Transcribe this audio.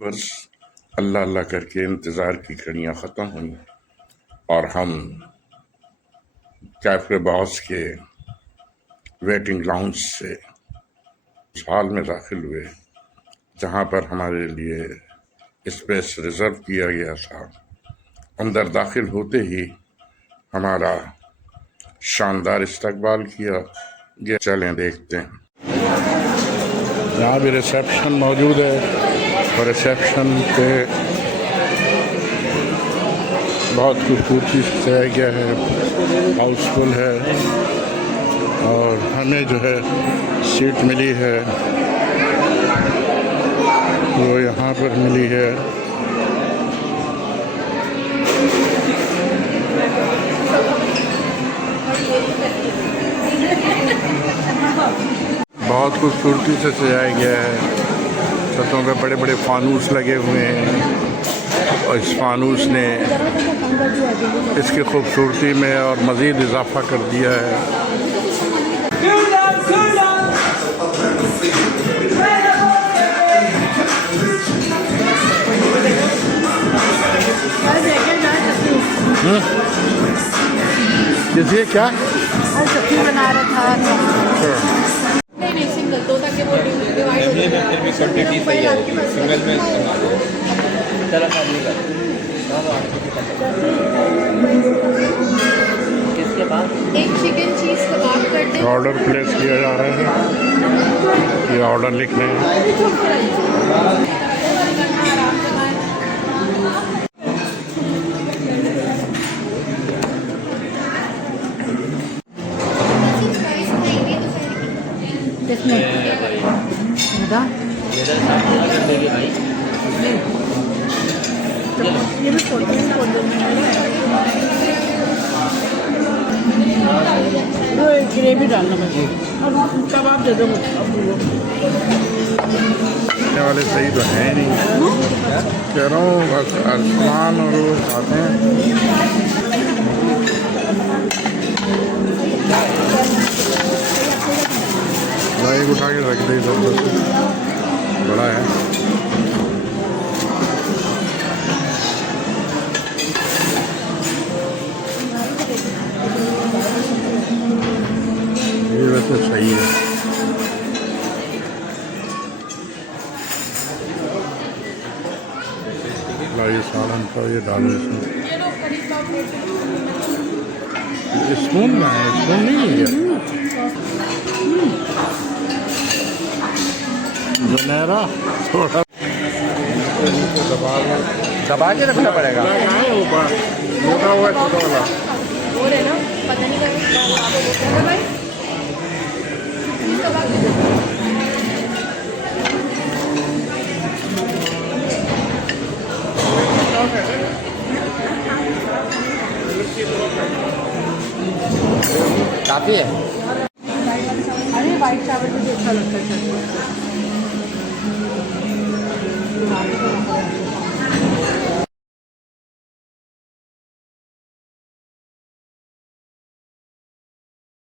बस अल्लाह अल्लाह करके इंतज़ार की घड़ियाँ ख़त्म हुई और हम कैफे बॉस के वेटिंग लाउंज से उस हॉल में दाखिल हुए जहाँ पर हमारे लिए स्पेस रिज़र्व किया गया था। अंदर दाखिल होते ही हमारा शानदार इस्तकबाल किया गया। चलें देखते हैं। यहाँ भी रिसेप्शन मौजूद है और रिसेप्शन पे बहुत खूबसूरती से सजाया गया है, हाउसफुल है और हमें जो है सीट मिली है वो यहाँ पर मिली है। बहुत खूबसूरती से सजाया गया है। छतों पे बड़े बड़े फानूस लगे हुए हैं और इस फानूस ने इसकी खूबसूरती में और मज़ीद इजाफा कर दिया है। किसी क्या बना रहा था नहीं सिंगल दो ताकि वो फैमिली में फिर भी क्वांटिटी सही आएगी, सिंगल में चला फैमिली का। इसके बाद एक चिकन चीज़ कबाब कर दें। ऑर्डर प्लेस किया जा रहा है, ये ऑर्डर लिखने हैं। ग्रेवी डालना बस और कबाब दे दो। वाले सही तो है नहीं, कह रहा हूँ बस आसमान और वो खाते हैं। बाइक उठा के रख दे, सब बड़ा है। ये वैसे सही है। ये सालन का ये डालो इसमें। स्पून में है, स्पून नहीं है जुनेरा थोड़ा दबा के रखना पड़ेगा। लगा हुआ है छोटा वाला। और है ना पता नहीं क्या भाई काफ़ी है।